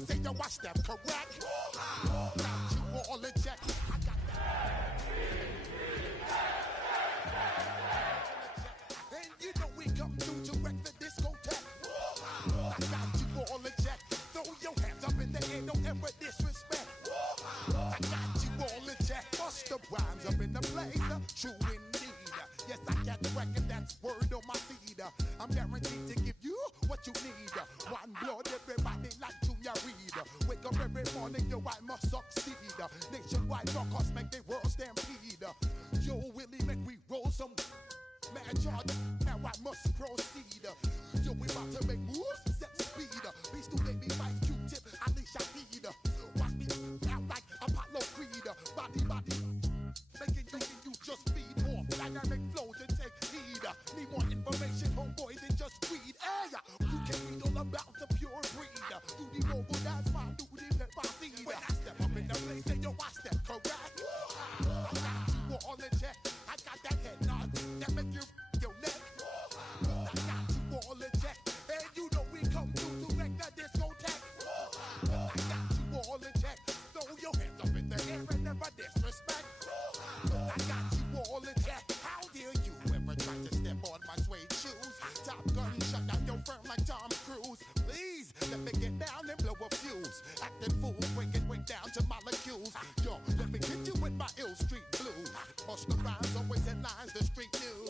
place, say yo, I step correct. Got you all in check. I got that. And you know we come through to wreck the discotheque. I got you all in check. Throw your hands up in the air, don't ever disrespect. I got you all in check. Bust the rhymes up in the blazer. True indeed. Yes, I got record, that's word on my seed. I'm guaranteed to give you what you need. One blood, everybody like Junior Reed. Wake up every morning, yo, I must succeed. Nationwide rockers make the world stampede. Yo, Willie, make we roll some mad charge. Now I must proceed. Yo, we about to make moves, set speed. Beast to baby, Vice Q-Tip, Ali Shaheed. Watch me out like Apollo Creed. Body, making you just feed more dynamic flows and take heed. Need more information, homeboy, than just read. Hey, you can read all about the pure breed. Do the mobile dance, my do the pep seed. When I step up in the place, say yo, I step correct. I got you all in check. I got that head nod that make you your neck. I got you all in check, and you know we come through to wreck the discotheque. I got you all in check. Throw your hands up in the air and never disrespect. I got you all in check. How dare you ever try to step on my suede shoes? Top Gun shut down your firm like Tom Cruise. Please let me get down and blow a fuse. Acting fool, breaking way down to molecules. Yo, let me hit you with my ill street blues. Push the rhymes always in lines, the street news.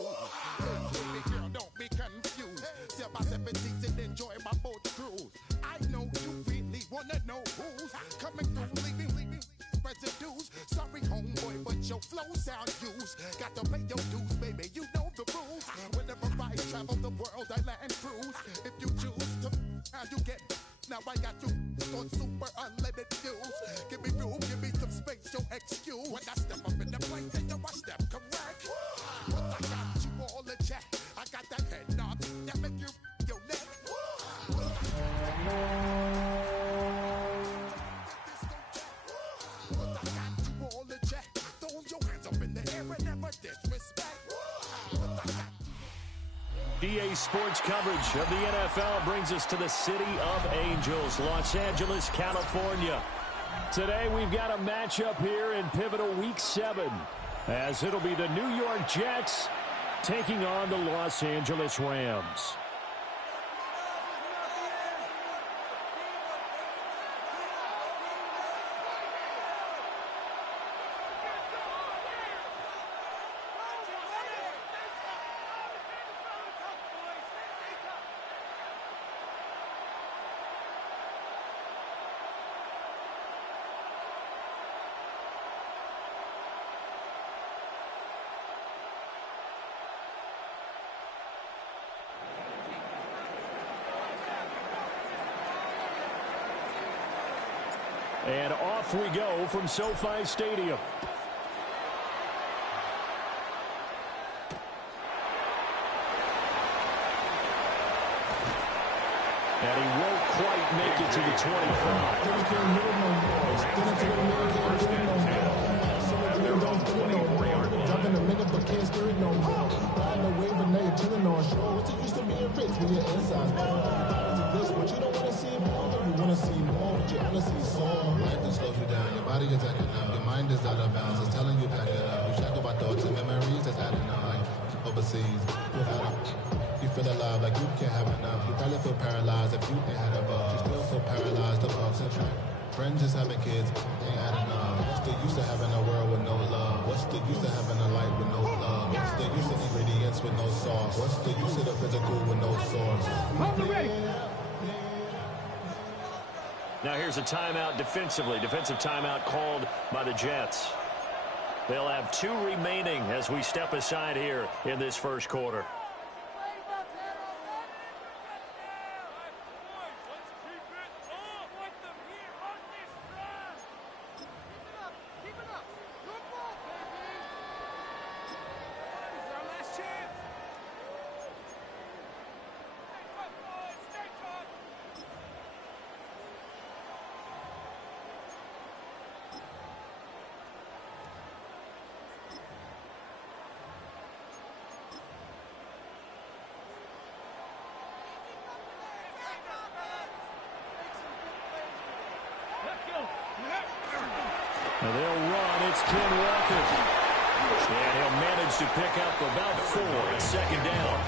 Baby girl, don't be confused. Step by 17 and enjoy my boat cruise. I know you really wanna know who's coming through, leaving residues. Sorry, homeboy, but your flow sound used. Got to pay your dues, baby, you know the rules. Whenever I travel the world, I land cruise. If you choose to, how you get. Now I got you on super unleaded fuels. Give me room, give me some space, your excuse. When I step up in the place, then I step correct. But I got you all in check. I got that head nod that make you your neck. EA Sports coverage of the NFL brings us to the City of Angels, Los Angeles, California. Today we've got a matchup here in pivotal Week 7, as it'll be the New York Jets taking on the Los Angeles Rams. And off we go from SoFi Stadium. And he won't quite make it to the 25. Driving a minute but can't steer it no more. Riding a wave and now you're chilling on shore. What's it used to being rich when your inside's this, but you don't want to see more. You want to see more, but you honestly saw. Life that slows you down, your body is acting up, your mind is out of bounds. It's telling you pack it up. You shackle by thoughts and memories that's adding up. Like overseas, you feel alive like you can't have enough. You probably feel paralyzed if you ain't had a bug. You still feel paralyzed, the bugs and track. Friends just having kids, ain't adding up. What's the use of having a world with no love? What's the use of having a light with no love? What's the use of ingredients with no sauce? What's the use of the physical with no source? Now here's a timeout defensively. Defensive timeout called by the Jets. They'll have 2 remaining as we step aside here in this first quarter. And they'll run. It's Ken Walker. And he'll manage to pick up about 4 at second down.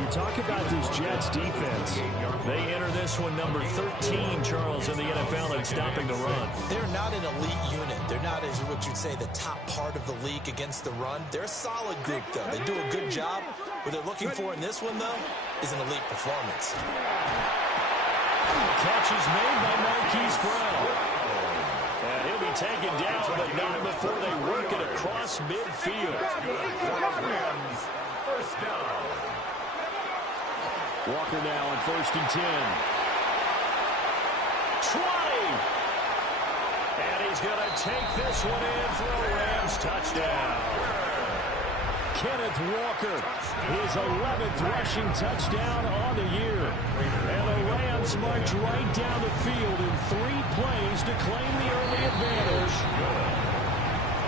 You talk about this Jets defense. They enter this one number 13, Charles, in the NFL in stopping the run. They're not an elite unit. They're not, as what you'd say, the top part of the league against the run. They're a solid group, though. They do a good job. What they're looking for in this one, though, is an elite performance. Catch is made by Marquise Brown. And he'll be taken down, but not before they work it across midfield. First down. Walker now on 1st and 10. 20. And he's going to take this one in for a Rams touchdown. Kenneth Walker, his 11th rushing touchdown on the year. And the Rams march right down the field in 3 plays to claim the early advantage.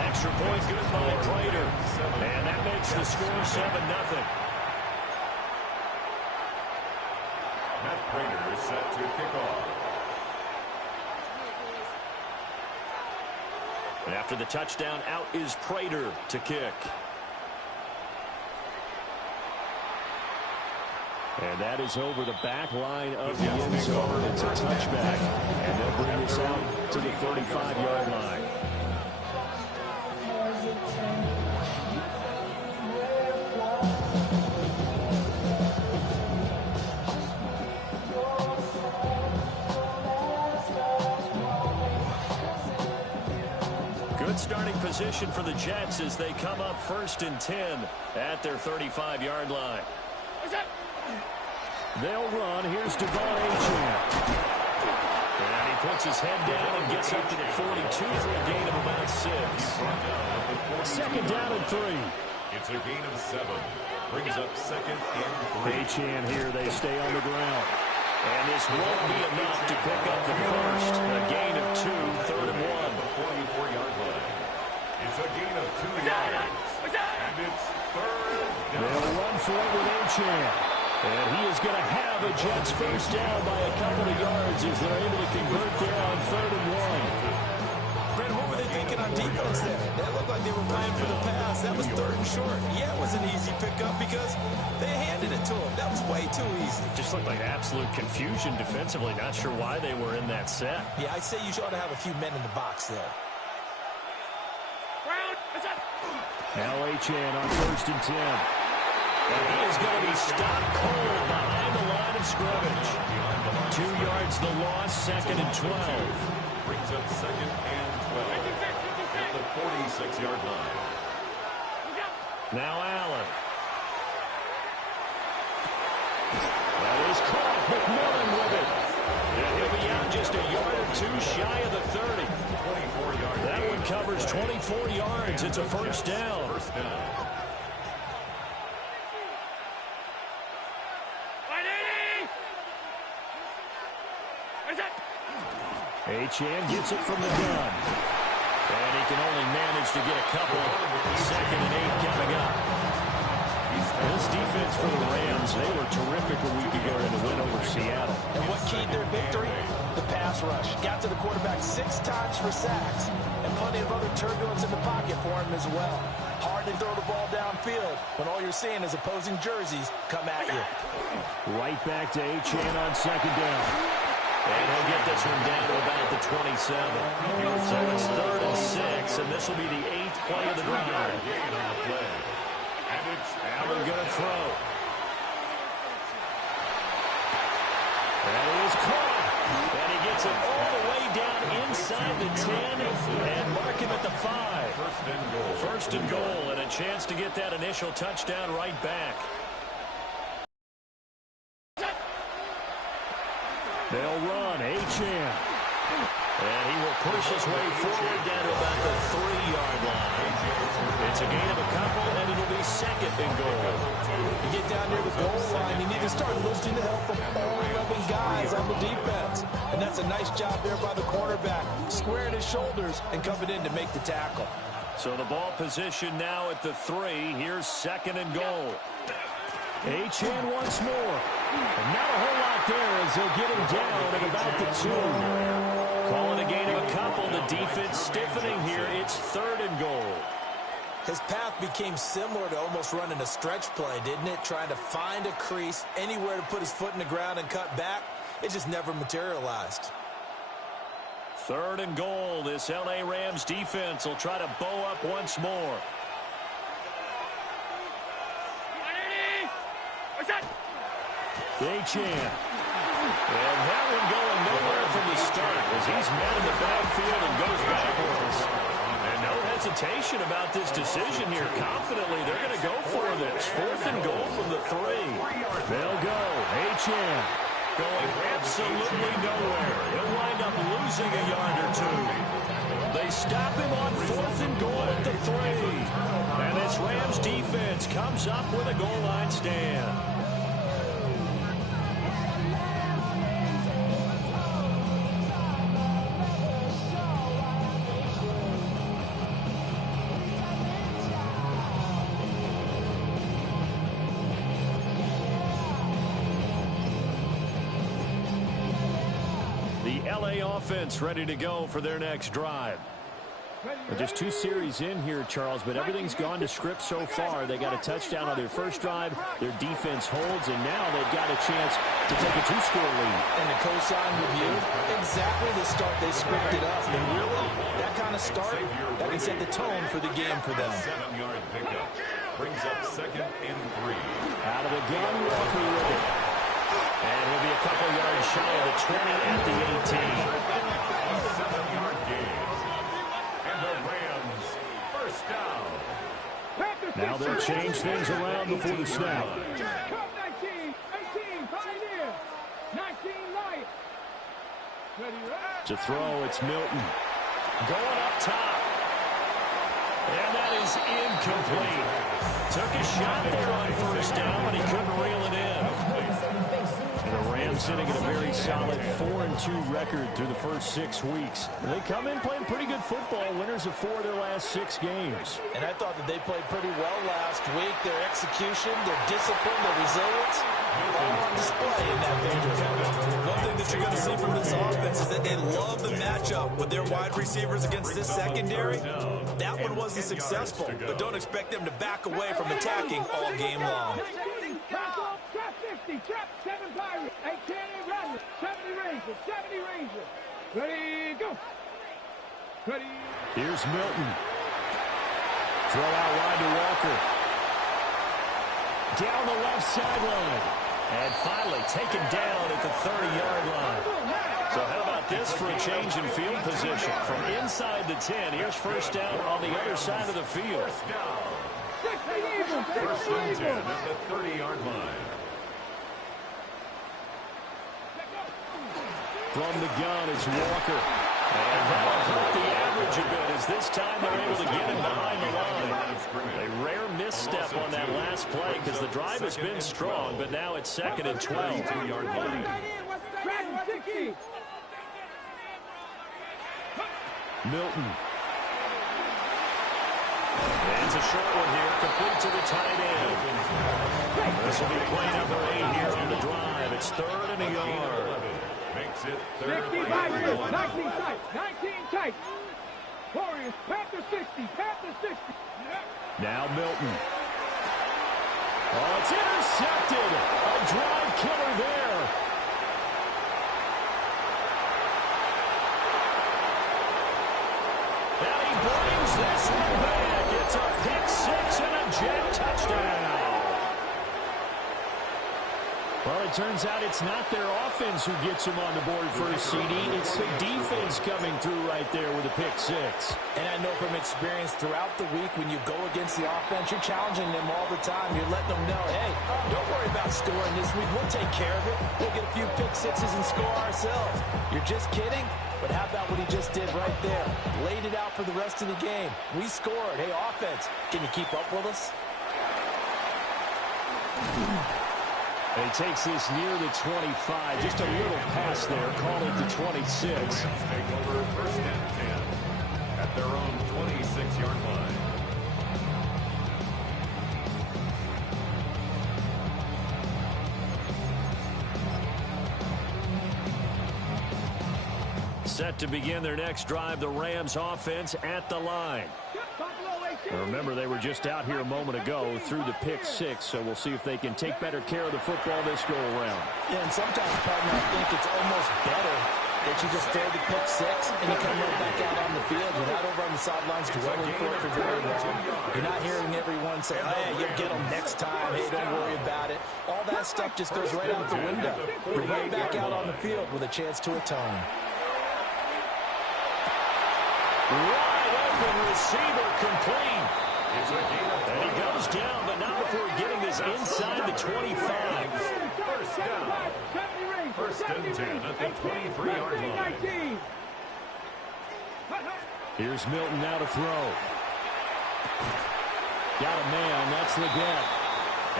Extra point good by Prater. And that makes the score 7-0. Matt Prater is set to kick off. And after the touchdown, out is Prater to kick. And that is over the back line of the end zone. It's a touchback. And they'll bring this out to the 35-yard line. Good starting position for the Jets as they come up 1st and 10 at their 35-yard line. They'll run. Here's Devon Achane. And he puts his head down and gets up to the 42 for a gain of about 6. Second down and 3. It's a gain of 7. Brings up 2nd and 3. Achane here. They stay on the ground. And this won't be enough to pick up the first. A gain of 2, 3rd and 1. The 44-yard line. It's a gain of 2 yards. And it's 3rd down. They'll run for it with Achane. And he is going to have a Jets first down by a couple of yards as they're able to convert there on 3rd and 1. Brandon, what were they thinking on defense there? That looked like they were playing for the pass. That was 3rd and short. Yeah, it was an easy pickup because they handed it to him. That was way too easy. Just looked like absolute confusion defensively. Not sure why they were in that set. Yeah, I'd say you ought to have a few men in the box there. Now Achane on 1st and 10. And he is going to be stopped cold behind the line of scrimmage. 2 yards the loss, 2nd and 12. Brings up 2nd and 12 at the 46-yard line. Now Allen. That is caught. McMillan with it. And he'll be out just a yard or 2 shy of the 30. 24-yard. That one covers 24 yards. It's a first down. First down. Achane gets it from the gun. And he can only manage to get a couple. 2nd and 8 coming up. This defense for the Rams, they were terrific a week ago in the win over Seattle. And what keyed their victory? The pass rush. Got to the quarterback 6 times for sacks. And plenty of other turbulence in the pocket for him as well. Hard to throw the ball downfield when all you're seeing is opposing jerseys come at you. Right back to Achane on 2nd down. And he'll get this one down to about the 27. So it's 3rd and 6, and this will be the 8th play of the drive. And it's Allen going to throw. And he is caught. And he gets it all the way down inside the 10 and mark him at the 5. First and goal, and a chance to get that initial touchdown right back. They'll run. Achane. And he will push his way forward down to about the 3-yard line. It's a gain of a couple, and it'll be 2nd and goal. You get down near the goal line, you need to start listening to help from all 11 guys on the defense. And that's a nice job there by the cornerback, squaring his shoulders and coming in to make the tackle. So the ball position now at the 3. Here's 2nd and goal. Achane once more. And not a whole lot there as they'll get him down at about the 2. Call it a gain of a couple. The defense stiffening here. It's 3rd and goal. His path became similar to almost running a stretch play, didn't it? Trying to find a crease, anywhere to put his foot in the ground and cut back. It just never materialized. 3rd and goal. This L.A. Rams defense will try to bow up once more. Achane. And that one going nowhere from the start as he's met in the backfield and goes backwards. And no hesitation about this decision here. Confidently, they're going to go for this. 4th and goal from the 3. They'll go. Achane going absolutely nowhere. He'll wind up losing a yard or 2. They stop him on 4th and goal at the 3. And this Rams defense comes up with a goal line stand. LA offense ready to go for their next drive. Just 2 series in here, Charles, but everything's gone to script so far. They got a touchdown on their first drive. Their defense holds, and now they've got a chance to take a 2-score lead. And the cosign review, exactly the start they scripted up. And really, that kind of start, that can set the tone for the game for them. 7-yard pickup brings up 2nd and 3. Out of the gun, Walker with it. And he'll be a couple yards shy of the 20 at the 18. 7-yard gain. And the Rams first down. Now they'll change things around before the snap. 19, 18, Pioneer, 19, Light. To throw, it's Milton. Going up top. And that is incomplete. Took a shot there on first down, but he couldn't reel it in. The Rams sitting at a very solid 4-2 record through the first 6 weeks. And they come in playing pretty good football, winners of 4 of their last 6 games. And I thought that they played pretty well last week. Their execution, their discipline, their resilience, all on display in that victory. One thing that you're going to see from this offense is that they love the matchup with their wide receivers against this secondary. That one wasn't successful, but don't expect them to back away from attacking all game long. Trap 50, trap 7 Pirates, 18 Rattler, 70 Rangers, 70 Rangers. Ready, go. Ready. Here's Milton. Throw out wide to Walker. Down the left sideline. And finally taken down at the 30-yard line. So how about this for a change in field position? From inside the 10, here's first down on the other side of the field. First and 10 at the 30-yard line. From the gun, it's Walker. And that'll hurt the average a bit as this time they're able to get him behind the line. A rare misstep on that last play because the drive has been strong, but now it's 2nd and 12. 2-yard line. Milton. And it's a short one here, complete to the tight end. This will be play number 8 here on the drive. It's 3rd and a yard. Makes it 3rd 19 Warriors, 19 tight, 19 tight. Warriors, Panther 60, Panther 60. Now Milton. Oh, it's intercepted. A drive killer there. And he brings this one back. It's a pick 6 and a jet touchdown. Well, it turns out it's not their offense who gets him on the board first, CD. It's the defense coming through right there with a pick 6. And I know from experience throughout the week when you go against the offense, you're challenging them all the time. You're letting them know, hey, don't worry about scoring this week. We'll take care of it. We'll get a few pick 6s and score ourselves. You're just kidding? But how about what he just did right there? Laid it out for the rest of the game. We scored. Hey, offense, can you keep up with us? And he takes this near the 25. Just a little pass there. Call it the 26. Take over 1st and 10 at their own 26-yard line. Set to begin their next drive, the Rams offense at the line. Remember, they were just out here a moment ago through the pick six, so we'll see if they can take better care of the football this go-around. Yeah, and sometimes, partner, I think it's almost better that you just throw the pick six and you come right back out on the field. You're not over on the sidelines dwelling for it for very long. You're not hearing everyone say, oh, yeah, you'll get them next time. Hey, don't worry about it. All that stuff just goes right out the window. You're right back out on the field with a chance to atone. Wide open receiver complete. And he goes down, but not before getting this inside the 25. First down. First and 10 at the 23-yard line. Here's Milton now to throw. Got a man, that's Leggett.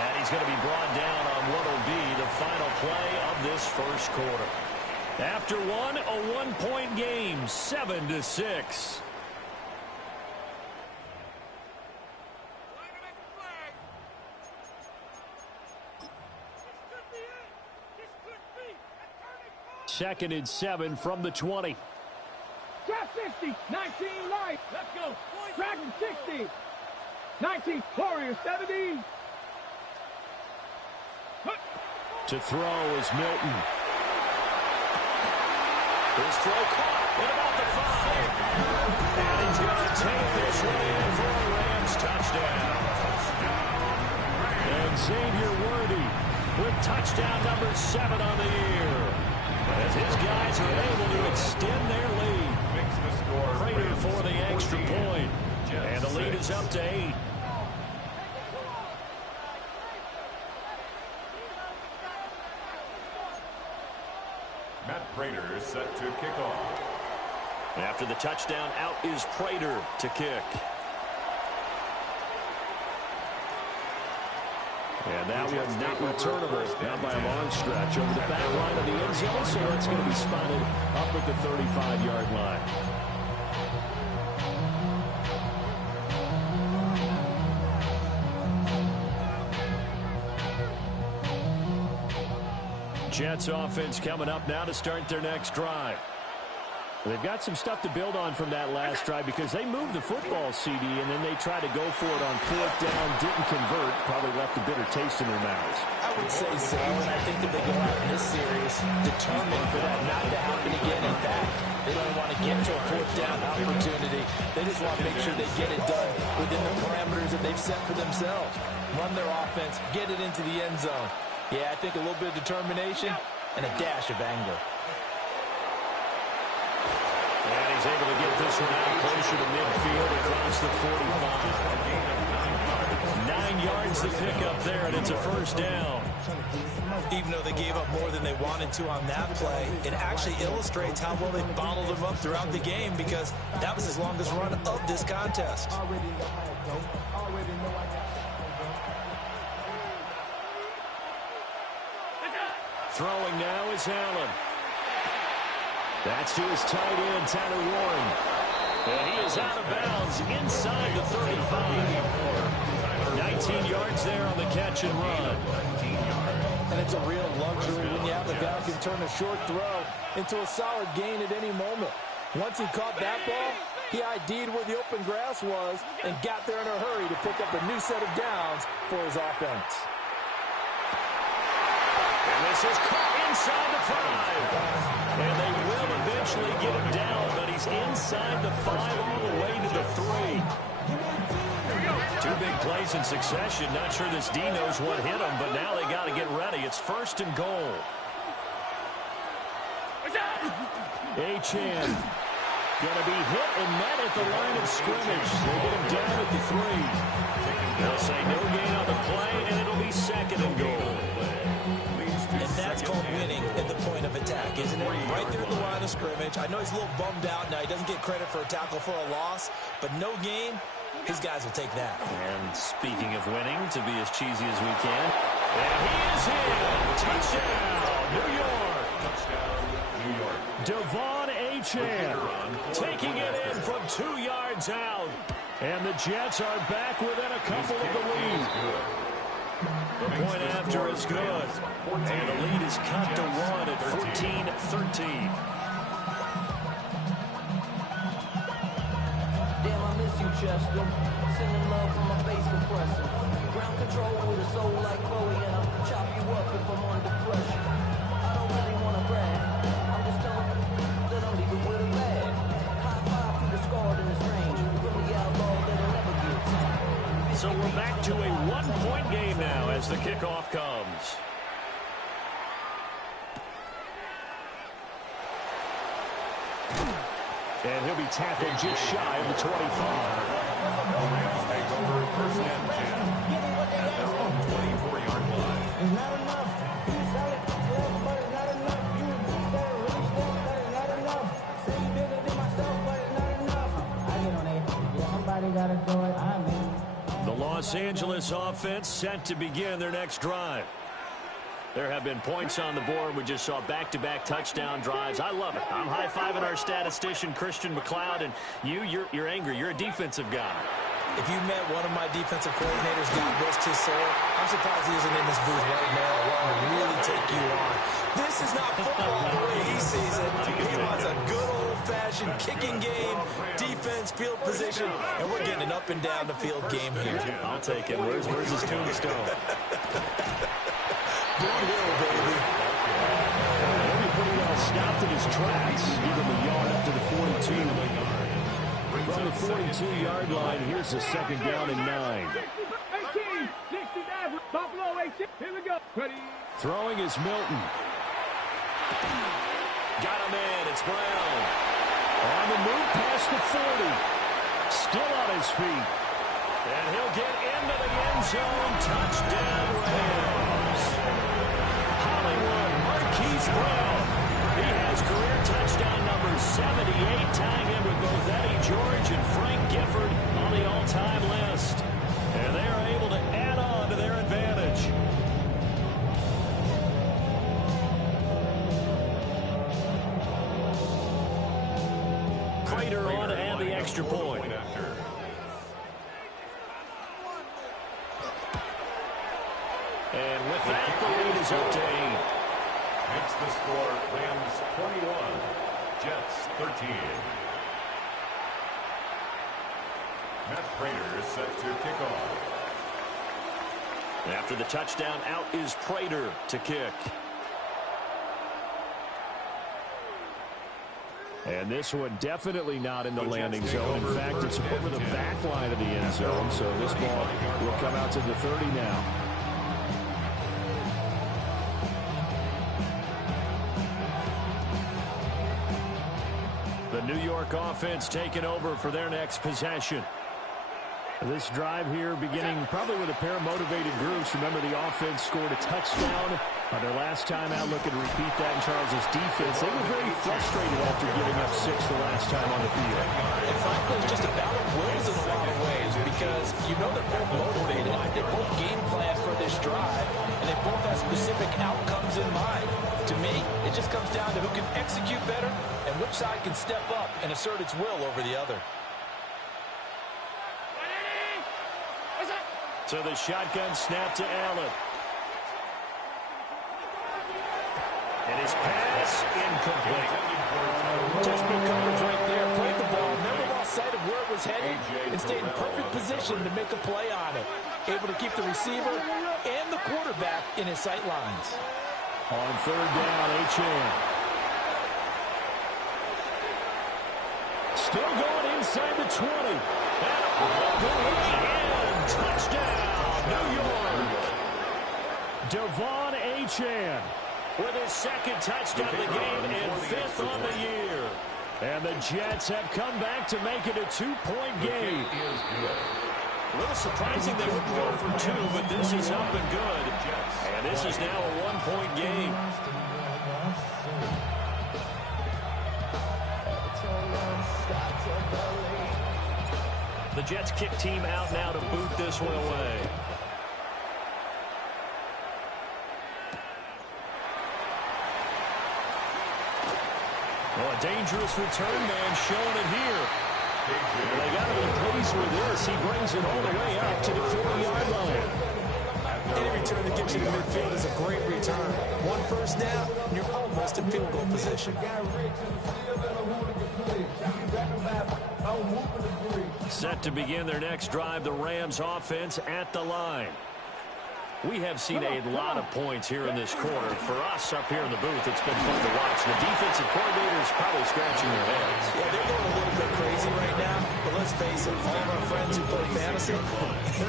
And he's going to be brought down on what will be the final play of this first quarter. After one, a one-point game, 7-6. Second and 7 from the 20. Drop 60, 19 light. Let's go. Dragon 60. 19, Warriors 70. To throw is Milton. His throw caught at about the 5. And he's going to take this one in for a Rams touchdown. And Xavier Worthy with touchdown number 7 on the year. As his guys are able to extend their lead. Makes the score. Prater for the extra point. And the lead is up to 8. Matt Prater is set to kick off. After the touchdown, out is Prater to kick. And that one not returnable, not by a long stretch. Over the back line of the end zone, so it's going to be spotted up at the 35-yard line. Jets offense coming up now to start their next drive. They've got some stuff to build on from that last drive because they moved the football, CD, and then they tried to go for it on 4th down, didn't convert, probably left a bitter taste in their mouths. I would say so, and I think that they go out in this series determined for that not to happen again. In fact, they don't want to get to a 4th down opportunity. They just want to make sure they get it done within the parameters that they've set for themselves. Run their offense, get it into the end zone. Yeah, I think a little bit of determination and a dash of anger. And he's able to get this one out closer to midfield across the 45. 9 yards to pick up there, and it's a first down. Even though they gave up more than they wanted to on that play, it actually illustrates how well they bottled them up throughout the game because that was his longest run of this contest. Throwing now is Allen. That's to his tight end, Tyler Warren. And he is out of bounds inside the 35. 19 yards there on the catch and run. And it's a real luxury when you have a guy who can turn a short throw into a solid gain at any moment. Once he caught that ball, he ID'd where the open grass was and got there in a hurry to pick up a new set of downs for his offense. And this is caught inside the 5. And they will eventually get him down, but he's inside the 5 all the way to the 3. 2 big plays in succession. Not sure this D knows what hit him, but now they got to get ready. It's 1st and goal. Achane going to be hit and met at the line of scrimmage. They get him down at the 3. They'll say no gain on the play, and it'll be 2nd and goal. And that's called winning at the point of attack, isn't it? Right there at the line of scrimmage. I know he's a little bummed out now. He doesn't get credit for a tackle for a loss, but no gain, his guys will take that. And speaking of winning, to be as cheesy as we can, and he is in. Touchdown, New York. Touchdown, New York. Devon Achane taking it in from 2 yards out. And the Jets are back within a couple of the lead. The point after is good. And the lead is cut to 1 at 14-13. Chester. Sending love from my bass compressor. Ground control with a soul like Bowie, and I'll chop you up if I'm under pressure. I don't really want to brag. I'm just telling you that I'm leaving with a bag. High five to the scarred in this range. From the outlaw that'll never get tamed. So we're back to a one-point game now as the kickoff comes. And he'll be tackled just shy of the 25. Rams take over first and 10 at their own 24-yard line. It's not enough. You sell it, but it's not enough. You better really step, but it's not enough. Say you bigger than myself, but it's not enough. I get on it. Yeah, somebody gotta do it. I'm in. The Los Angeles offense set to begin their next drive. There have been points on the board. We just saw back-to-back touchdown drives. I love it. I'm high-fiving our statistician, Christian McLeod, and you're angry. You're a defensive guy. If you met one of my defensive coordinators, God rest his soul, I'm surprised he isn't in this booth right now wanting to really take you on. This is not football the way he sees it. He wants a good old-fashioned kicking game, defense, field position, and we're getting an up-and-down the field game here. I'll take it. Where's his tombstone? Boot Hill, baby. He'll be pretty well stopped in his tracks. Give him a yard up to the 42. From the 42-yard line, here's a second down and 9. 18, 69, Buffalo 18. Here we go. Ready. Throwing is Milton. Got him in. It's Brown. On the move past the 40. Still on his feet. And he'll get into the end zone. Touchdown, Rams. Hollywood Marquise Brown. He has career touchdown number 78, tying him with both Eddie George and Frank Gifford on the all-time list. And they are able to add on to their advantage. Prater on to add the extra point. And with that, the lead is up to 8. Makes the score Rams 21, Jets 13. Matt Prater is set to kick off. After the touchdown, out is Prater to kick. And this one definitely not in the landing zone. In fact, it's over the back line of the end zone, so this ball will come out to the 30 now. The New York offense taking over for their next possession. This drive here beginning probably with a pair of motivated groups. Remember, the offense scored a touchdown on their last time out. Looking to repeat that in Charles' defense. They were very frustrated after giving up 6 the last time on the field. And frankly, it's just a battle of wills in a lot of ways because you know they're both motivated. They both game plan for this drive, and they both have specific outcomes in mind. To me, it just comes down to who can execute better and which side can step up and assert its will over the other. So the shotgun snap to Allen. And his pass incomplete. Just good coverage right there. Played the ball, never lost sight of where it was headed, and stayed in perfect position to make a play on it. Able to keep the receiver and the quarterback in his sight lines. On third down, Achane. Still going inside the 20. And all the way in. Touchdown, New York. Devon Achane with his second touchdown of the game and 5th on the year. And the Jets have come back to make it a 2-point game. A little surprising they wouldn't go for 2, but this is up and good. And this is now a 1-point game. The Jets kick team out now to boot this one away. Well, a dangerous return man showing it here. Well, they got to be pleased with this. He brings it all the way up to the 40-yard line. Any return that gets you to midfield is a great return. 1 first down, and you're almost in field goal position. Set to begin their next drive, the Rams offense at the line. We have seen a lot of points here in this quarter. For us up here in the booth, it's been fun to watch. The defensive coordinators probably scratching their heads. Yeah, they're going a little bit crazy right now, but let's face it, all of our friends who play fantasy,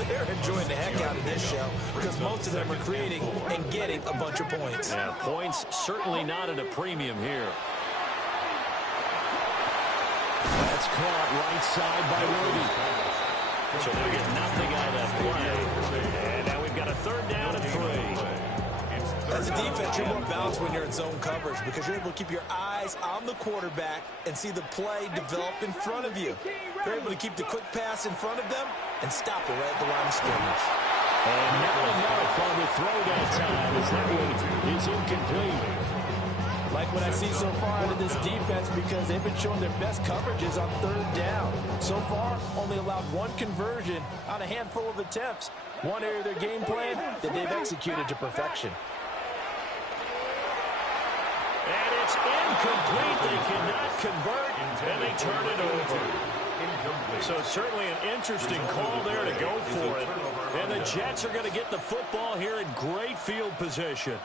they're enjoying the heck out of this show because most of them are creating and getting a bunch of points. Yeah, points certainly not at a premium here. That's caught right side by Ruby. So they'll get nothing out of that play. And now we've got a third down and 3. As a defense, you're more balanced when you're in zone coverage because you're able to keep your eyes on the quarterback and see the play develop in front of you. You're able to keep the quick pass in front of them and stop it right at the line of scrimmage. And not enough on the throw that time as that one is incomplete. Like what I see so far out of this defense because they've been showing their best coverages on third down. So far, only allowed one conversion on a handful of attempts. One area of their game plan that they've executed to perfection. And it's incomplete. They cannot convert, and they turn it over. So certainly an interesting call there to go for it. And the Jets are going to get the football here in great field position.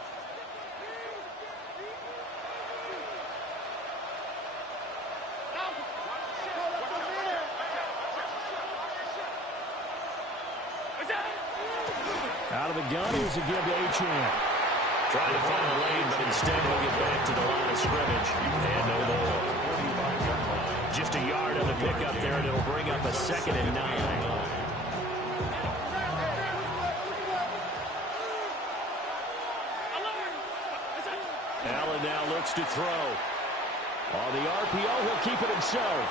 Out of the gun, here's a give to Achane. Trying to find a lane, but instead he'll get back to the line of scrimmage. And no more. Just a yard on the pickup there, and it'll bring up a 2nd and 9. Allen now looks to throw. On the RPO, he'll keep it himself.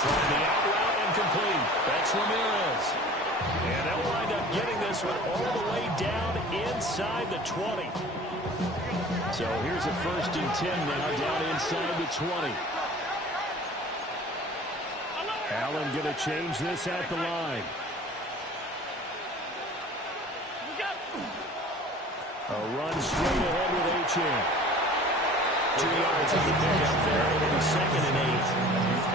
Throwing the out route and complete. That's Ramirez. And they'll wind up getting this one all the way down inside the 20. So here's a 1st and 10 now down inside the 20. Allen going to change this at the line. A run straight ahead with Achane. 2 yards on the pickup there, and 2nd and 8.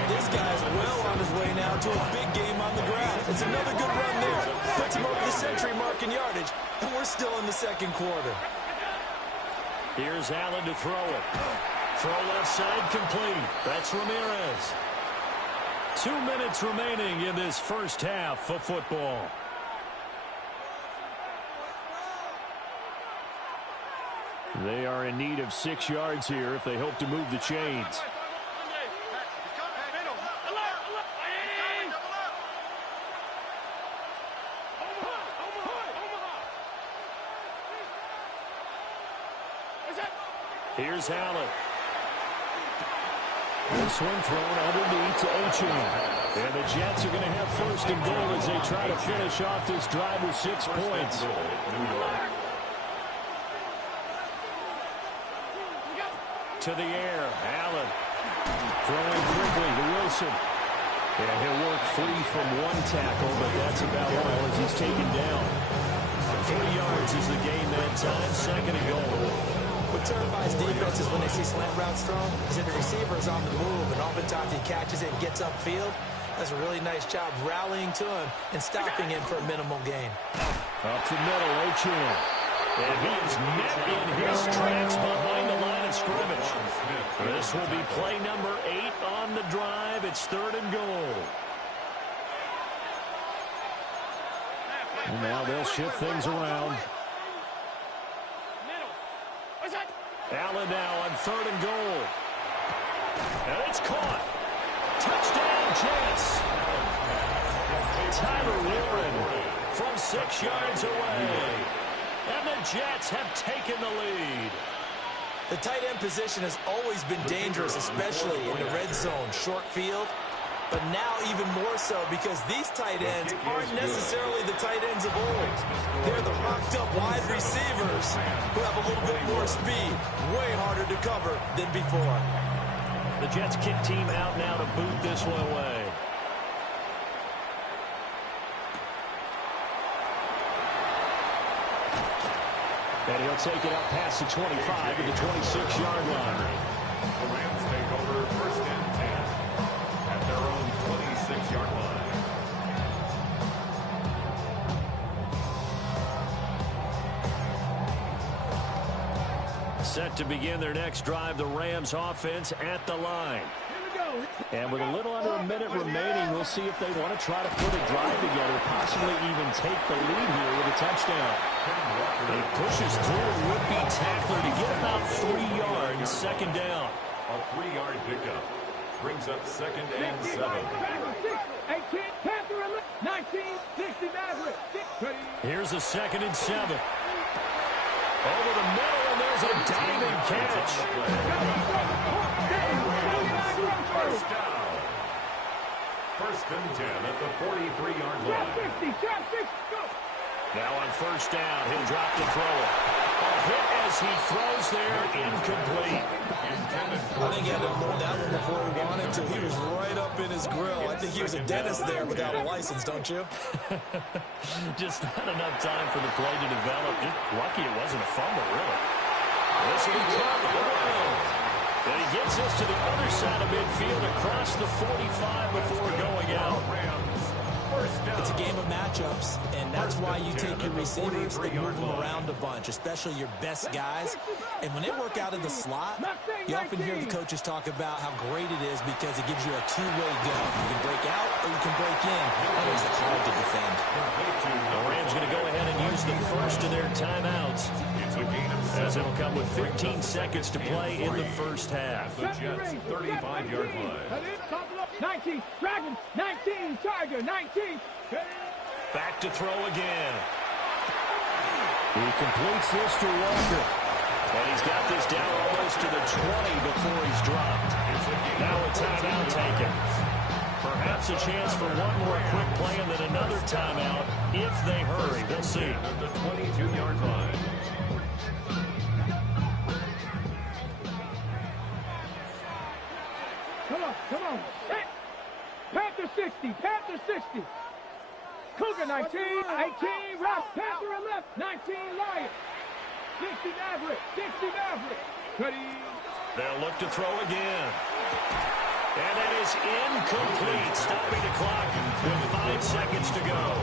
This guy's well on his way now to a big game on the ground. It's another good run there. Puts him over the century mark in yardage, and we're still in the 2nd quarter. Here's Allen to throw it. Throw left side complete. That's Ramirez. 2 minutes remaining in this first half of football. They are in need of 6 yards here if they hope to move the chains. Here's Allen. This one thrown underneath to Achane. And the Jets are going to have 1st and goal as they try to finish off this drive with 6 points. To the air, Allen. Throwing quickly to Wilson. And he'll work free from one tackle, but that's about all as he's taken down. 3 yards is the gain that time, 2nd and goal. What terrifies defenses when they see slant routes thrown is that the receiver is on the move, and oftentimes he catches it and gets upfield. Does a really nice job rallying to him and stopping him for a minimal gain. Up the middle, Achane. And he is met in his tracks behind the line of scrimmage. This will be play number 8 on the drive. It's 3rd and goal. And now they'll shift things around. Allen now on 3rd and goal. And it's caught. Touchdown, Jets. Tyler Warren from 6 yards away. And the Jets have taken the lead. The tight end position has always been dangerous, especially in the red zone, short field. But now even more so because these tight ends aren't necessarily the tight ends of old. They're the rocked-up wide receivers who have a little bit more speed, way harder to cover than before. The Jets kick team out now to boot this one away. And he'll take it up past the 25 to the 26-yard line. The Rams take over 1st and 10 at their own 26. Set to begin their next drive, the Rams offense at the line. And with a little under a minute remaining, we'll see if they want to try to put a drive together, possibly even take the lead here with a touchdown. He pushes through a would-be tackler to get about 3 yards, second down. A 3-yard pickup brings up second and 7. 18, 19, 60, Here's a second and 7. Over the middle, and there's a diving catch. First down. First and 10 at the 43-yard line. Now on first down, he'll drop the throw. A hit as he throws there, incomplete. I think he had to roll that one before he wanted to. He was right up in his grill. I think he was a dentist there without a license, don't you? Just not enough time for the play to develop. Just lucky it wasn't a fumble, really. This will be caught. And he gets us to the other side of midfield across the 45 before going out. It's a game of matchups, and that's why you take your receivers and move them around a bunch, especially your best guys. And when they work out of the slot, you often hear the coaches talk about how great it is because it gives you a two-way go. You can break out or you can break in. That makes it hard to defend. The Rams going to go ahead and use the first of their timeouts, as it'll come with 15 seconds to play in the first half. The Jets' 35-yard line. 19, Dragon, 19, Charger, 19. Back to throw again. He completes this to Walker. And he's got this down almost to the 20 before he's dropped. Now a timeout taken. Perhaps a chance for one more quick play and then another timeout if they hurry. We'll see. At the 22-yard line. Come on. Hey. Panther 60, Panther 60. Cougar 19, 18, Rock, Panther 11, 19, Lion. 60 Maverick, 60 Maverick. Ready. They'll look to throw again. And that is incomplete, stopping the clock with 5 seconds to go.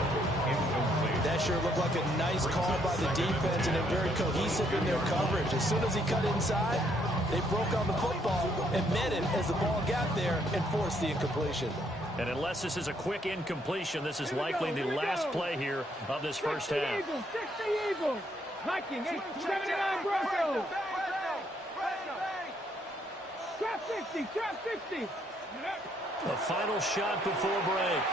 That sure looked like a nice call by the defense, and they're very cohesive in their coverage. As soon as he cut inside, they broke on the football and met him as the ball got there and forced the incompletion. And unless this is a quick incompletion, this is likely the last play here of this first half. 60 Eagles, Viking, 79 Broncos. Trap 60, trap 60. The final shot before break.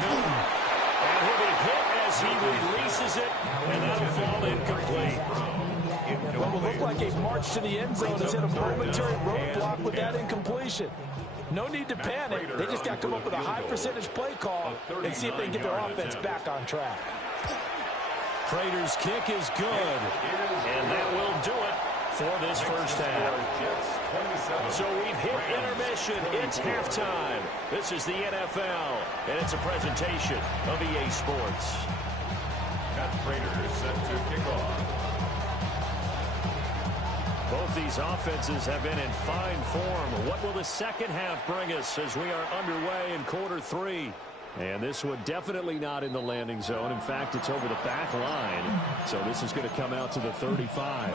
Newton. And he'll be hit as he releases it, and that'll fall incomplete. What will look like a march to the end zone has hit a momentary roadblock with that incompletion. No need to panic. They just got to come up with a high percentage play call and see if they can get their offense back on track. Prater's kick is good, and that will do it for this first half. So we've hit intermission. It's halftime. This is the NFL, and it's a presentation of EA Sports. Matt Prater set to kick off. Both these offenses have been in fine form. What will the second half bring us as we are underway in quarter 3? And this one definitely not in the landing zone. In fact, it's over the back line. So this is going to come out to the 35.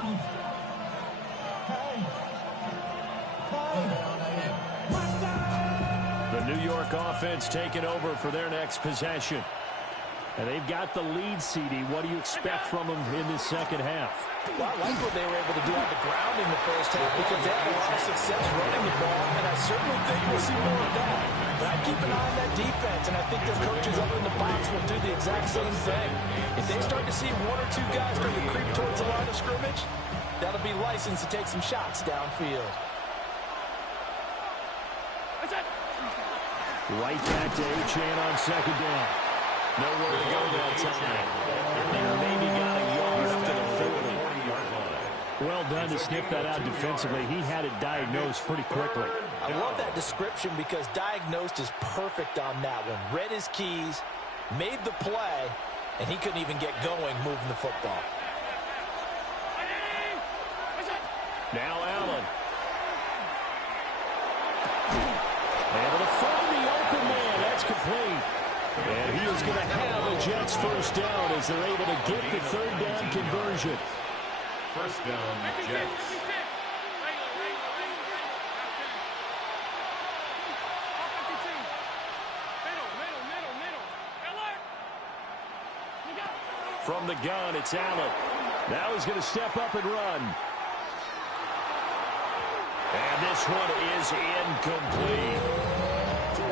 The New York offense taking over for their next possession. And they've got the lead, CD. What do you expect from them in this second half? Well, I like what they were able to do on the ground in the first half because they had a lot of success running the ball, and I certainly think we'll see more of that. But I keep an eye on that defense, and I think their coaches up in the box will do the exact same thing. If they start to see one or two guys start to creep towards the line of scrimmage, that'll be license to take some shots downfield. Right back to Achane on second down. Nowhere to go that time. And maybe got a yard up to the 40-yard line. Well done to sniff that out defensively. He had it diagnosed pretty quickly. I love that description because diagnosed is perfect on that one. Read his keys, made the play, and he couldn't even get going moving the football. Now Allen. Able to find the open man. That's complete. And he is going to have a Jets first down as they're able to get the third down conversion. First down, Jets. From the gun, it's Allen. Now he's going to step up and run. And this one is incomplete.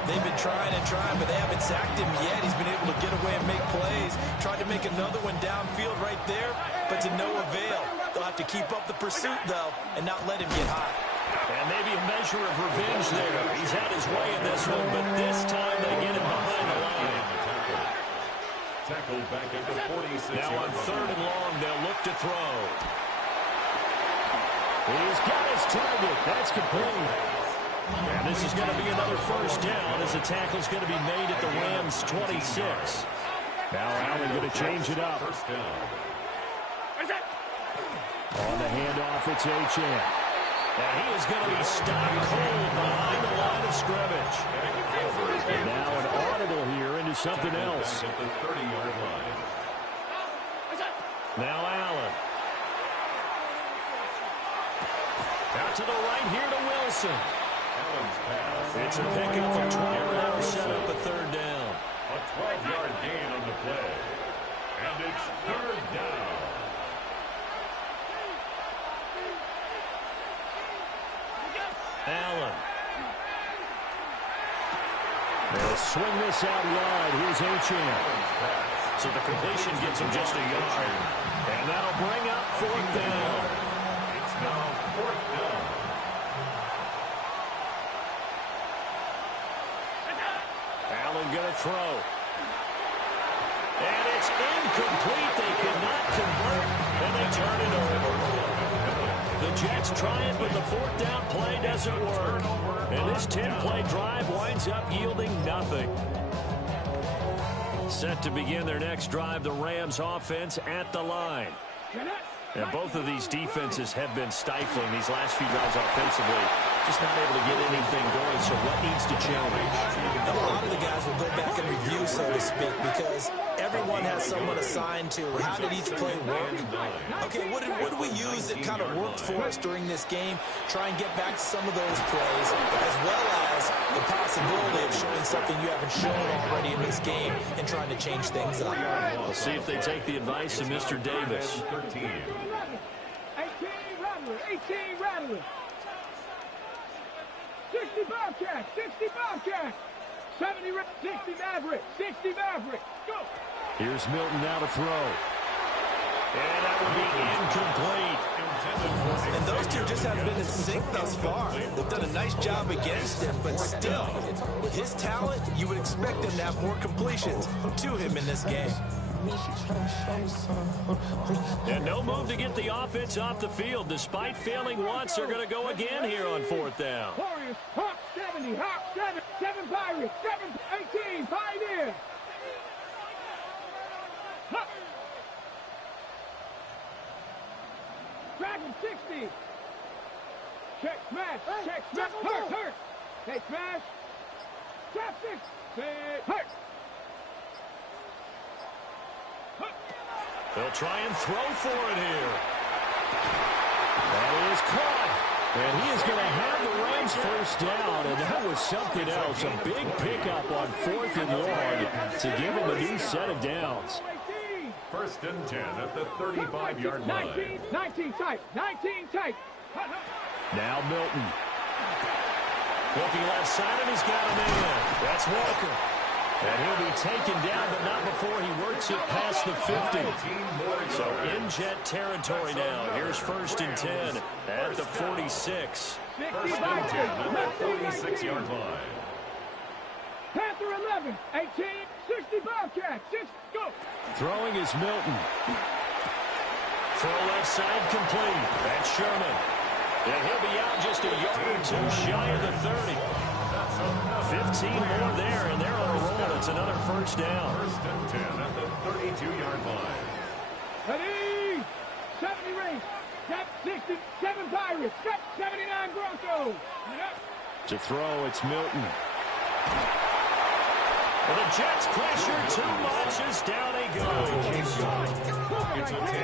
They've been trying and trying, but they haven't sacked him yet. He's been able to get away and make plays. Tried to make another one downfield right there, but to no avail. They'll have to keep up the pursuit, though, and not let him get hot. And maybe a measure of revenge there. He's had his way in this one, but this time they get him behind the line. Tackled back at the 46. Now on 3rd and long, they'll look to throw. He's got his target. That's complete. And this is going to be another first down as the tackle's going to be made at the Rams' 26. Now Allen going to change it up. First down. On the handoff, it's Achane. And he is going to be stopped cold behind the line of scrimmage. And now an audible here into something else. Back at the 30-yard line. Now Allen. Out to the right here to Wilson. Allen's pass. It's a pickup of 12 now, set up a 3rd down. A 12-yard gain on the play. And it's 3rd down. Allen. They'll swing this out wide. Here's Achane. So the completion gets him just a yard. And that'll bring up 4th down. It's now 4th down. Allen going to throw. And it's incomplete. They cannot convert. And they turn it over. The Jets try it, but the 4th down play doesn't work. And this 10-play drive winds up yielding nothing. Set to begin their next drive, the Rams offense at the line. And both of these defenses have been stifling these last few drives offensively. Just not able to get anything going, so what needs to change? A lot of the guys will go back and review, so to speak, because everyone has someone assigned to how did each play work. Okay, what did we use that kind of worked for us during this game? Try and get back to some of those plays, as well as the possibility of showing something you haven't shown already in this game and trying to change things up. We'll see if they take the advice of Mr. Davis. 18 Rattler, 18 Rattler. 60 Bobcat, 60 Bobcat. 70, 60 Maverick, 60 Maverick. Go. Here's Milton now to throw. And that would be incomplete. And those two just haven't been in sync thus far. They've done a nice job against him, but still, with his talent, you would expect him to have more completions to him in this game. And no move to get the offense off the field. Despite failing once, they're going to go again here on 4th down. Warriors, Hawk 70, Hawk 7, 7 Pirates, 7, 18, Pioneer. Hawk. Dragon 60. Check smash, check smash, hurt. Hey, smash. Trap 6, hurt. They'll try and throw for it here. That is caught. And he is going to have the Rams first down, and that was something else. A big pickup on 4th and long to give him a new set of downs. 1st and 10 at the 35-yard line. 19 tight, 19 tight. Now Milton. Looking left side, and he's got him in. That's Walker. And he'll be taken down, but not before he works it past the 50. So in Jet territory now. Here's 1st and 10 at the 46. 1st and 10 at the 46-yard line. Panther 11, 18, 60 Bobcat, 6, go. Throwing is Milton. Throw left side complete. That's Sherman. And he'll be out just a yard or two shy of the 30. 15 more there, and they're on a roll. It's another first down. 1st and 10 at the 32-yard line. Ready, 70 Rings, 60, 7 Pirates, 79 Broncos. To throw, it's Milton. Well, the Jets pressure too much as down they go.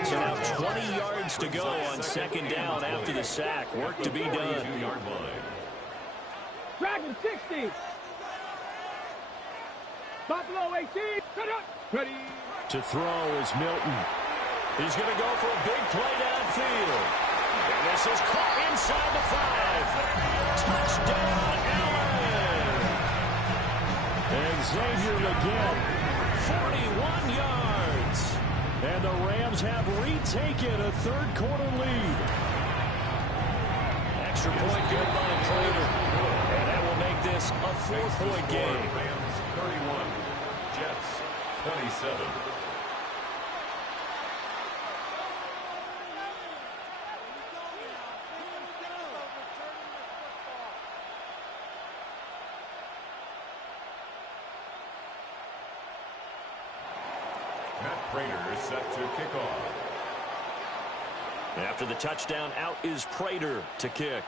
So now 20 yards to go on 2nd down after the sack. Work to be done. Dragon 60. Buffalo 18. Cut up. Ready. To throw is Milton. He's going to go for a big play downfield. And this is caught inside the 5. Touchdown, Allen. And Xavier Legette, 41 yards. And the Rams have retaken a third-quarter lead. Extra point good by Prater. And that will make this a 4-point game. Rams 31, Jets 27. Prater set to kick off. After the touchdown, out is Prater to kick.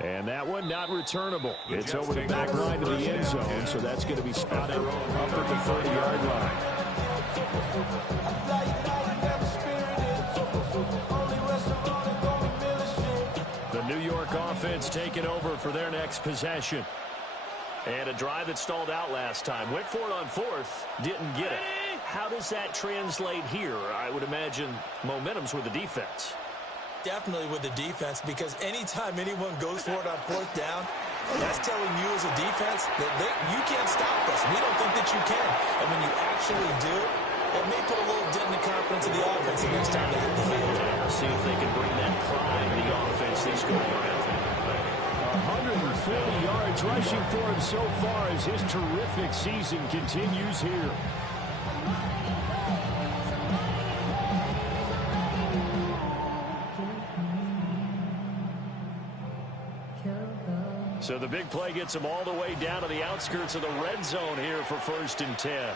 And that one not returnable. It's over the back line to the end zone, so that's going to be spotted up at the 30-yard line. The New York offense taking over for their next possession. And a drive that stalled out last time. Went for it on fourth, didn't get it. How does that translate here? I would imagine momentum's with the defense. Definitely with the defense, because anytime anyone goes for it on fourth down, that's telling you as a defense that you can't stop us. We don't think that you can. And when you actually do, it may put a little dent in the confidence of the offense the next time they hit the field. See if they can bring that pride to the offense this go around. 140 yards rushing for him so far as his terrific season continues here. So the big play gets him all the way down to the outskirts of the red zone here for 1st and 10.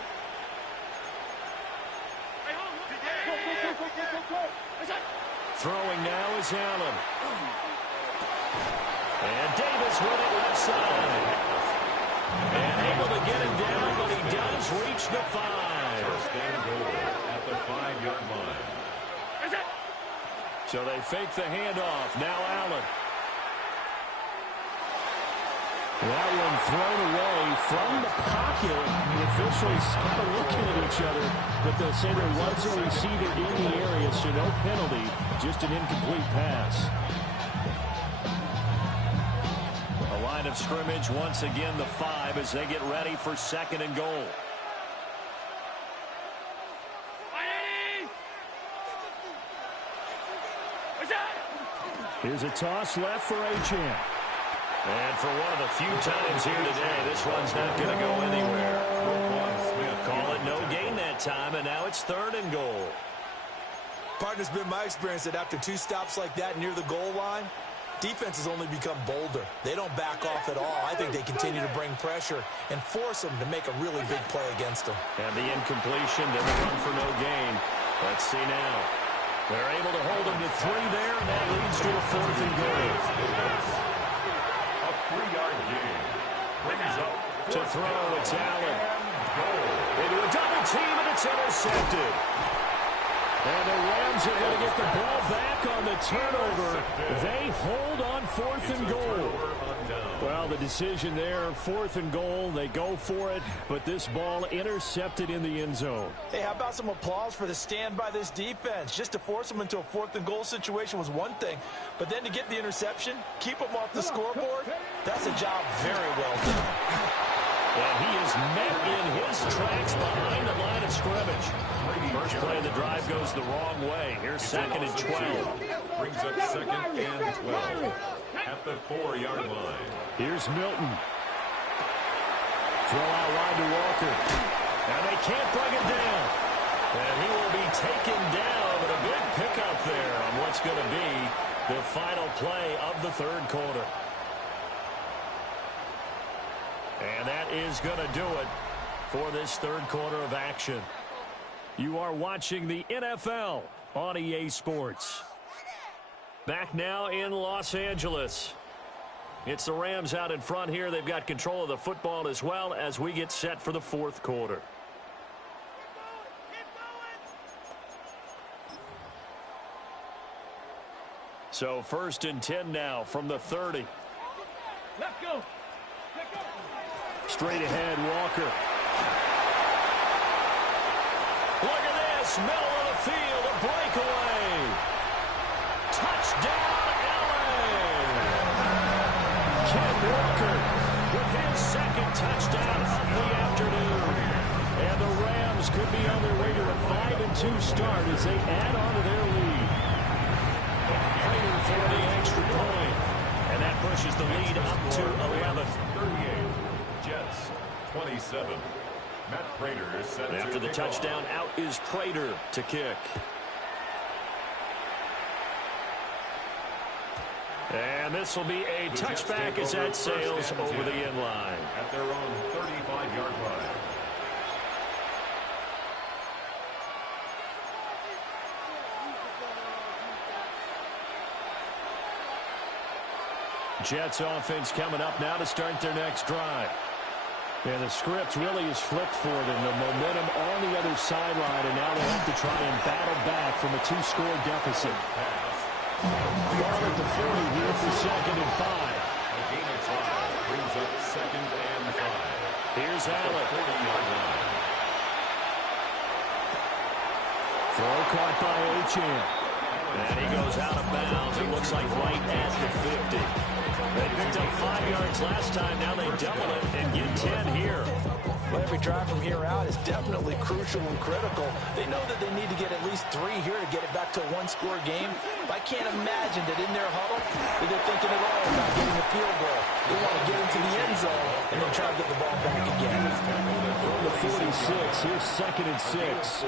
Throwing now is Allen. And Davis with it left side. And able to get him down, but he does reach the 5. First and goal at the 5-yard line. So they fake the handoff. Now Allen. That one thrown away from the pocket. The officials kind of looking at each other, but they'll say there was a receiver in the area, so no penalty, just an incomplete pass. A line of scrimmage, once again the 5 as they get ready for 2nd and goal. Here's a toss left for Achane. And for one of the few times here today, this one's not going to go anywhere. Call it no gain that time, and now it's 3rd and goal. Partner's been my experience that after 2 stops like that near the goal line, defenses only become bolder. They don't back off at all. I think they continue to bring pressure and force them to make a really big play against them. And the incompletion, then the run for no gain. Let's see now. They're able to hold them to 3 there, and that leads to a 4th and goal. 3-yard gain. Brings up to throw, it's Allen. Into a double team, and it's intercepted. And the Rams are going to get the ball back on the turnover. They hold on 4th and goal. Well, the decision there, 4th and goal. They go for it, but this ball intercepted in the end zone. Hey, how about some applause for the stand by this defense? Just to force them into a 4th and goal situation was one thing, but then to get the interception, keep them off the scoreboard, that's a job very well done. And he is met in his tracks behind the line of scrimmage. First play of the drive goes the wrong way. Here's 2nd and 12. Brings up 2nd and 12 at the 4-yard line. Here's Milton. Throw out wide to Walker. And they can't bring him down. And he will be taken down, but a good pickup there on what's going to be the final play of the 3rd quarter. And that is going to do it for this 3rd quarter of action. You are watching the NFL on EA Sports. Back now in Los Angeles. It's the Rams out in front here. They've got control of the football as well as we get set for the 4th quarter. So 1st and 10 now from the 30. Let's go. Straight ahead, Walker. Look at this, middle of the field, a breakaway. Touchdown, LA. Ken Walker with his second touchdown of the afternoon. And the Rams could be on their way to a 5-2 start as they add on to their lead. Prater for the extra point. And that pushes the lead up to 11. 38. Jets 27. Matt Prater is set After the touchdown, out is Prater to kick. And this will be a touchback as that sails over the end line. At their own 35-yard line. Jets offense coming up now to start their next drive. And the script really is flipped for them. The momentum on the other sideline, and now they have to try and battle back from a 2-score deficit. Ball at the 40 here for 2nd and 5. A gain of 5 brings up 2nd and 5. Here's Allen. 40-yard line. Throw caught by Achane. And he goes out of bounds. It looks like right at the 50. They picked up 5 yards last time. Now they double it and get 10 here. Well, every drive from here out is definitely crucial and critical. They know that they need to get at least 3 here to get it back to a 1-score game. But I can't imagine that in their huddle that they're thinking at all about getting a field goal. They want to get into the end zone and then try to get the ball back again. From the 46, here's 2nd and 6.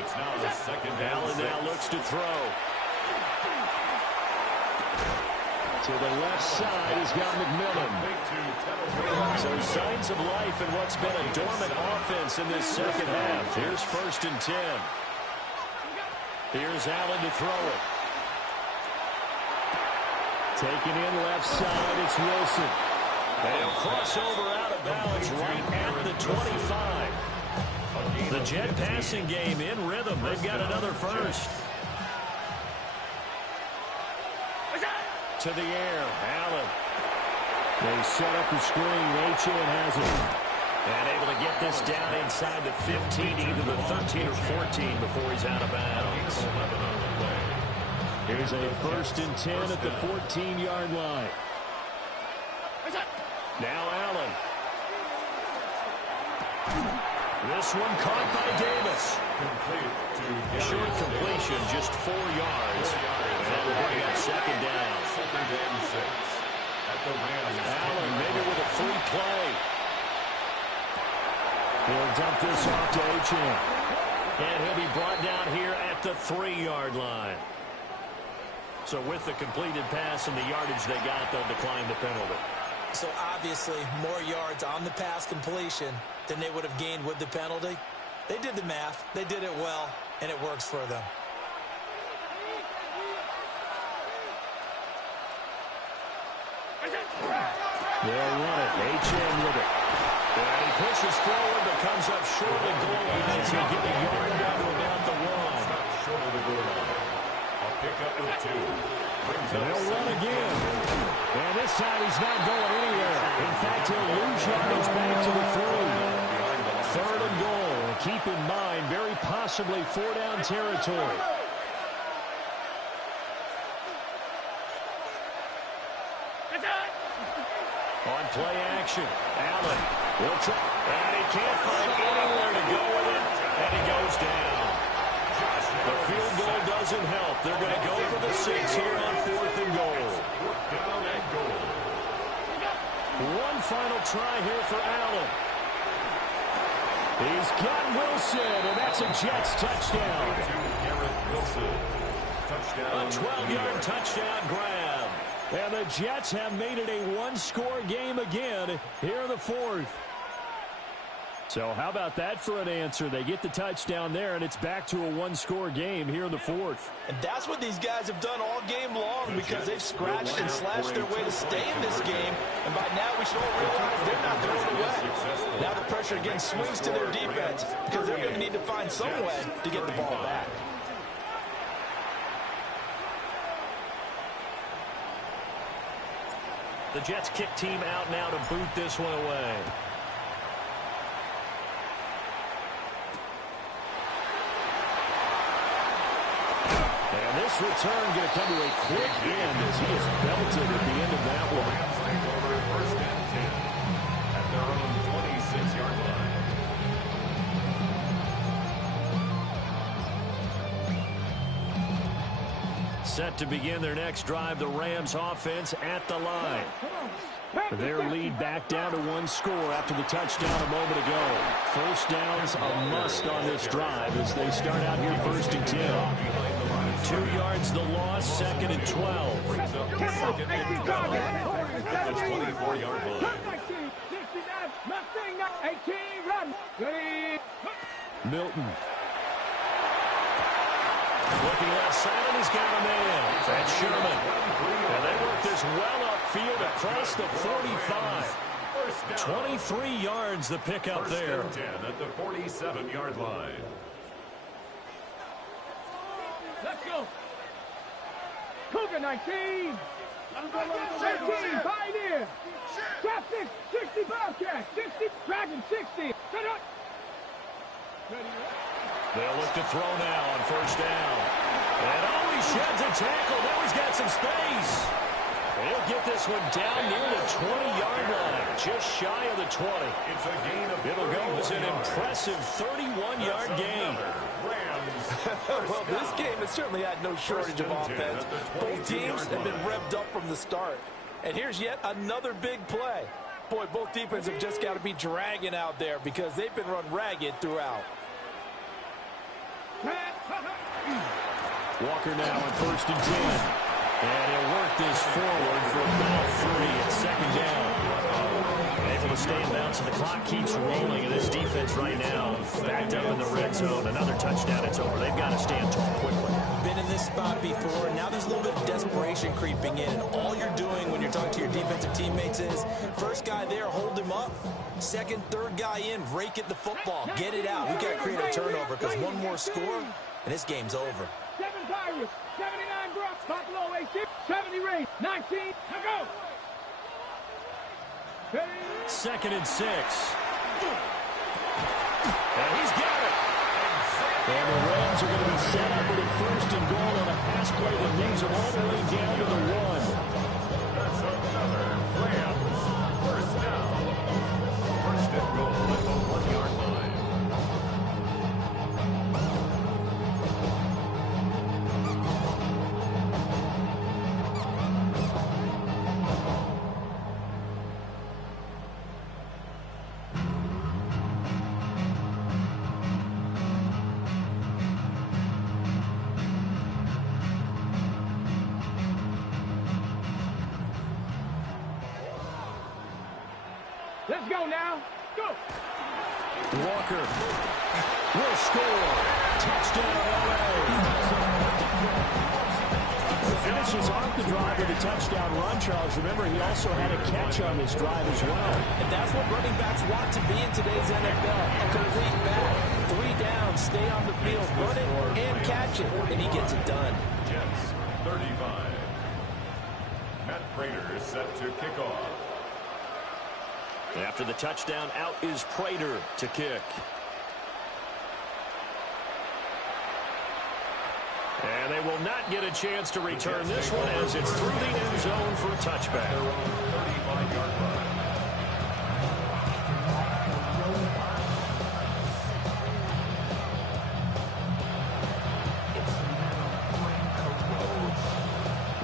It's now the 2nd and Allen 6. now looks to throw. To the left side, he's got McMillan. So signs of life in what's been a dormant offense in this second half. Here's 1st and 10. Here's Allen to throw it. Taken in left side, it's Wilson. And a crossover out of bounds right at the 25. The Jet passing game in rhythm. They've got another first. To the air, Allen. They set up the screen. Achane has it. And able to get this down inside the 15, either the 13 or 14 before he's out of bounds. Here's a 1st and 10 at the 14-yard line. Now Allen. This one caught by Davis. Short completion, just 4 yards. And that will bring up 2nd down. 2nd and 6. At the Rams. Allen maybe with a free play. He'll dump this off to Achane. And he'll be brought down here at the 3-yard line. So with the completed pass and the yardage they got, they'll decline the penalty. So obviously more yards on the pass completion than they would have gained with the penalty. They did the math. They did it well, and it works for them. They'll run it. Achane with it. And he pushes forward, but comes up short of the goal line as he'll get a yard down to about the 1. Short of the goal line. A pickup of 2. And they'll run again. And this time he's not going anywhere. In fact, he'll lose yardage back to the 3. 3rd and goal. Keep in mind, very possibly 4-down territory. On play action, Allen will try, and he can't find anywhere to go with it, and he goes down. The field goal doesn't help. They're going to go for the 6 here on 4th and goal. Down and goal. One final try here for Allen. He's got Wilson, and that's a Jets touchdown. Garrett Wilson. Touchdown. A 12-yard touchdown grab. And the Jets have made it a 1-score game again here in the 4th. So how about that for an answer? They get the touchdown there, and it's back to a 1-score game here in the 4th. And that's what these guys have done all game long because they've scratched and slashed their way to stay in this game. And by now we should all realize they're not throwing away. Now the pressure again swings to their defense because they're going to need to find some way to get the ball back. The Jets kick team out now to boot this one away. This return going to come to a quick end as he is belted at the end of that one. Rams take over 1st and 10 at their own 26-yard line. Set to begin their next drive, the Rams offense at the line. Their lead back down to 1 score after the touchdown a moment ago. First down's a must on this drive as they start out here 1st and 10. 2 yards the loss, 2nd and 12. Brings up 2nd and 12 at the 24-yard line. Milton. Looking left side, and he's got a man. That's Sherman. And they work this well upfield across the 45. 23 yards the pickup there. 1st and 10 at the 47-yard line. Let's go. Cougar 19. 19, Pioneer. Trap 6, 60 Bobcat. 60, Dragon 60. Set up. They'll look to throw now on 1st down. And oh, he sheds a tackle. Now he's got some space. He'll get this one down near the 20-yard line, just shy of the 20. It's a gain of It'll go as an impressive 31-yard gain. Well, this game has certainly had no shortage of offense. Both teams have been revved up from the start. And here's yet another big play. Boy, both defenses have just got to be dragging out there because they've been run ragged throughout. Walker now on 1st and 10. And he'll work this forward for about 3 at 2nd down. Able to stay in bounds, and the clock keeps rolling. And this defense right now backed up in the red zone. Another touchdown, it's over. They've got to stand tall quickly. Been in this spot before. Now there's a little bit of desperation creeping in. And all you're doing when you're talking to your defensive teammates is, first guy there, hold him up. Second, third guy in, rake at the football. Get it out. We've got to create a turnover because one more score, and this game's over. 7 Pirates, 79 Brooks, Buffalo 86, 70 Ray, 19, now go. 2nd and 6. And he's got it. And the Rams are going to be set up with a 1st and goal on a pass play that leads them all the way down to the 1. That's another Rams 1st down. 1st and goal at the 1-yard line. Let's go now. Go. Walker will score. Touchdown, LA. Finishes off the drive with a touchdown run, Charles. Remember, he also had a catch on this drive as well. And that's what running backs want to be in today's NFL. A complete back. 3 down, stay on the field, run it and catch it, and he gets it done. Jets 35. Matt Prater is set to kick off. After the touchdown, out is Prater to kick. And they will not get a chance to return this one as it's through the end zone for a touchback. 35-yard line.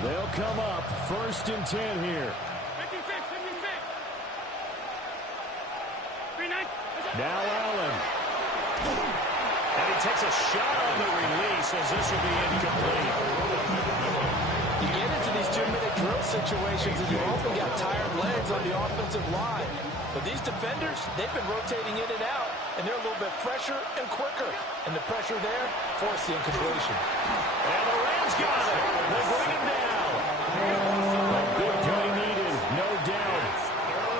They'll come up 1st and 10 here. Now Allen. And he takes a shot on the release as this will be incomplete. You get into these 2-minute drill situations and you often got tired legs on the offensive line. But these defenders, they've been rotating in and out, and they're a little bit fresher and quicker. And the pressure there forced the incompletion. And the Rams got it. They bring him down. A big play needed, no doubt.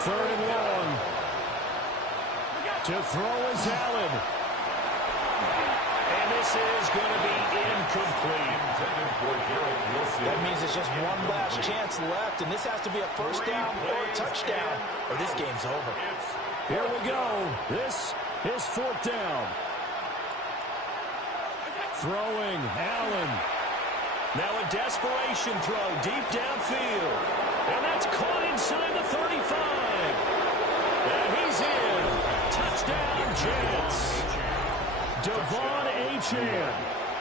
3rd and long. To throw is Allen. And this is going to be incomplete. That means it's just one last chance left, and this has to be a 1st down or a touchdown, or this game's over. Here we go. This is 4th down. Throwing, Allen. Now a desperation throw deep downfield. And that's caught inside the 35. And he's in. Touchdown, Jets. Devon Achane.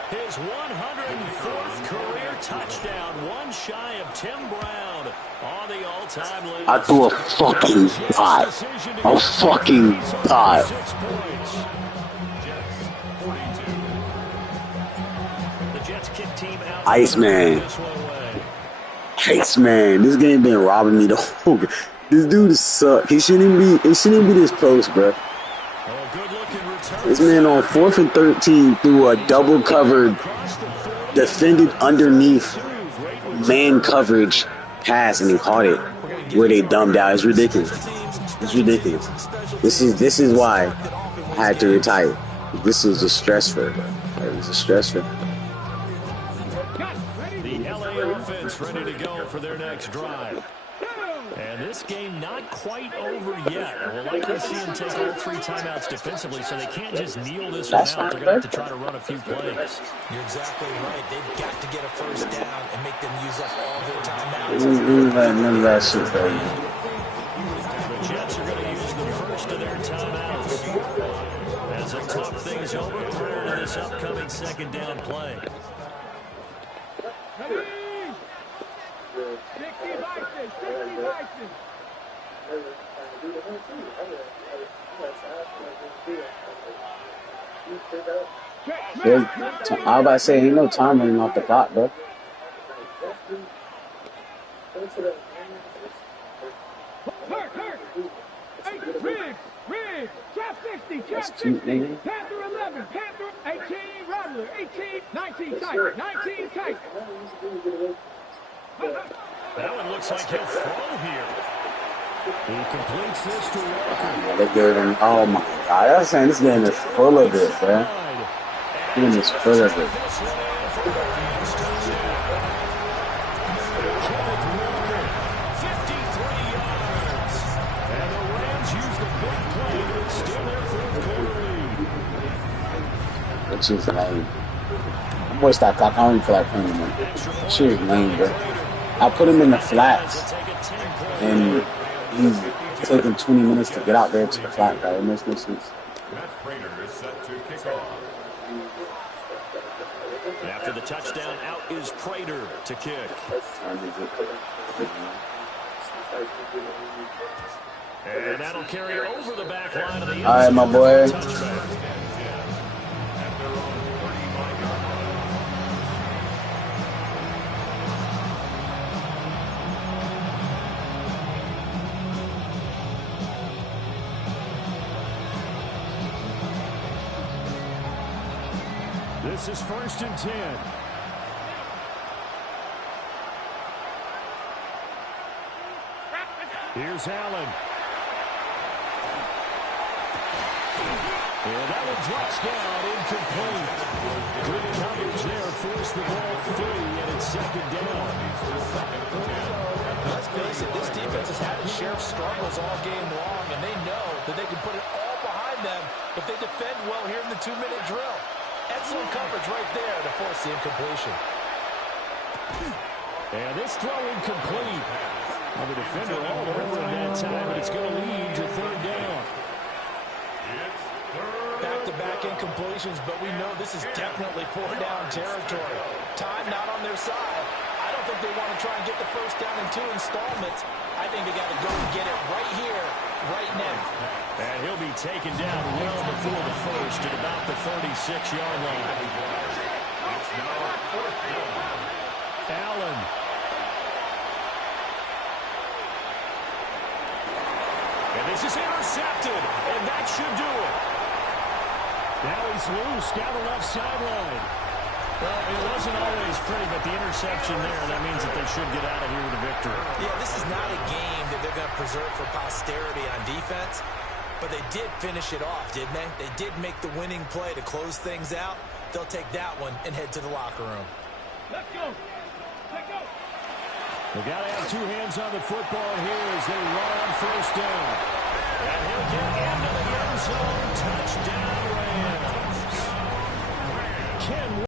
His 104th career touchdown. One shy of Tim Brown on the all-time list. I threw a fucking pot. A fucking pot. 6 points. The Jets kick team out. Iceman. Iceman. This game been robbing me the whole game. This dude suck. It shouldn't be this close, bro. This man on 4th and 13 threw a double covered, defended underneath man coverage pass, and he caught it where they dumbed out. It's ridiculous. It's ridiculous. This is why I had to retire. This is just stressful. It was a stressful. The LA offense ready to go for their next drive. And this game not quite over yet. We'll likely see them take all 3 timeouts defensively, so they can't just kneel this one out. They're going to have to try to run a few plays. You're exactly right. They've got to get a first down and make them use up all their timeouts. None of that shit, baby. The Jets are going to use the first of their timeouts as they talk things over prior to this upcoming second down play. 60 vices, 60 vices. I was about to say, ain't no time running off the clock, bro. Riggs, trap 60, trap 60, Panther 11, Panther 18, Rattler 18, 19 tight, 19 tight. That one looks like he'll throw here. He completes this to Walker. They gave him, oh my God. I was saying this game is full of it, bro. This game is full of it. What's his name? I'm boy stop clock. I don't even feel like playing him. Shit is lame, bro. I put him in the flats, and he's taking 20 minutes to get out there to the flat guy. It makes no sense. After the touchdown, out is Prater to kick. And that'll carry over the back line of the end zone. All right, my boy. This is 1st and 10. Here's Allen. And that one drops down, incomplete. Good coverage there, forced the ball free, and it's 2nd down. Let's face it, this defense has had its share of struggles all game long, and they know that they can put it all behind them if they defend well here in the 2-minute drill. Excellent coverage right there to force the incompletion. And this throw incomplete. Well, the defender all over in that time, but it's going to lead to 3rd down. Back-to-back incompletions, but we know this is definitely 4th-down territory. Time not on their side. I don't think they want to try and get the first down in 2 installments. I think they got to go and get it right here, right now. And he'll be taken down well before the first at about the 36-yard line. Allen. And this is intercepted, and that should do it. Now he's loose down the left sideline. Well, it wasn't always pretty, but the interception there, that means that they should get out of here with a victory. Yeah, this is not a game that they're going to preserve for posterity on defense, but they did finish it off, didn't they? They did make the winning play to close things out. They'll take that one and head to the locker room. Let's go. Let's go. They got to have 2 hands on the football here as they run on 1st down. And he'll get into the end zone. Touchdown, Rams. Ken